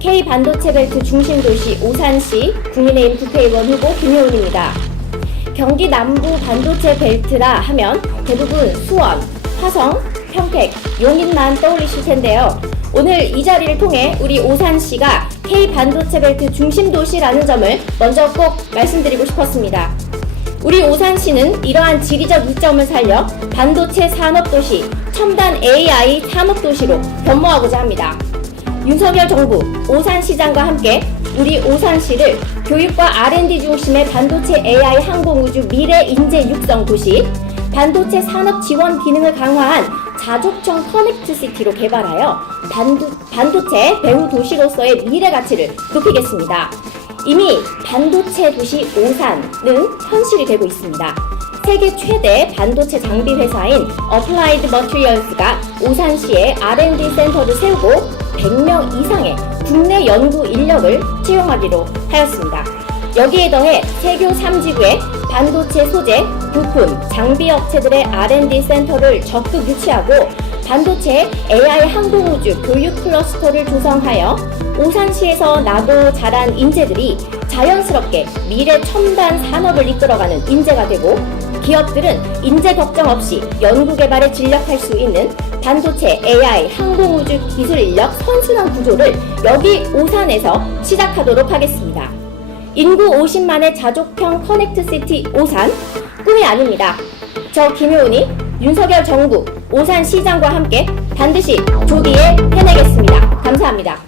K 반도체 벨트 중심 도시 오산시 국민의힘 국회의원 후보 김효은입니다. 경기 남부 반도체 벨트라 하면 대부분 수원, 화성, 평택, 용인만 떠올리실 텐데요. 오늘 이 자리를 통해 우리 오산시가 K 반도체 벨트 중심 도시라는 점을 먼저 꼭 말씀드리고 싶었습니다. 우리 오산시는 이러한 지리적 이점을 살려 반도체 산업 도시, 첨단 AI 산업 도시로 변모하고자 합니다. 윤석열 정부 오산시장과 함께 우리 오산시를 교육과 R&D 중심의 반도체 AI 항공우주 미래 인재 육성 도시, 반도체 산업 지원 기능을 강화한 자족청 커넥트 시티로 개발하여 반도, 반도체 배후 도시로서의 미래 가치를 높이겠습니다. 이미 반도체 도시 오산은 현실이 되고 있습니다. 세계 최대 반도체 장비 회사인 어플라이드 머티리얼스가 오산시에 R&D 센터를 세우고 100명 이상의 국내 연구 인력을 채용하기로 하였습니다. 여기에 더해 세교 3지구에 반도체 소재, 부품, 장비 업체들의 R&D 센터를 적극 유치하고 반도체 AI 항공우주 교육 클러스터를 조성하여 오산시에서 나고 자란 인재들이 자연스럽게 미래 첨단 산업을 이끌어가는 인재가 되고 기업들은 인재 걱정 없이 연구개발에 진력할 수 있는 반도체 AI 항공우주 기술 인력 선순환 구조를 여기 오산에서 시작하도록 하겠습니다. 인구 50만의 자족형 커넥트시티 오산 꿈이 아닙니다. 저 김효은이 윤석열 정부 오산시장과 함께 반드시 조기에 해내겠습니다. 감사합니다.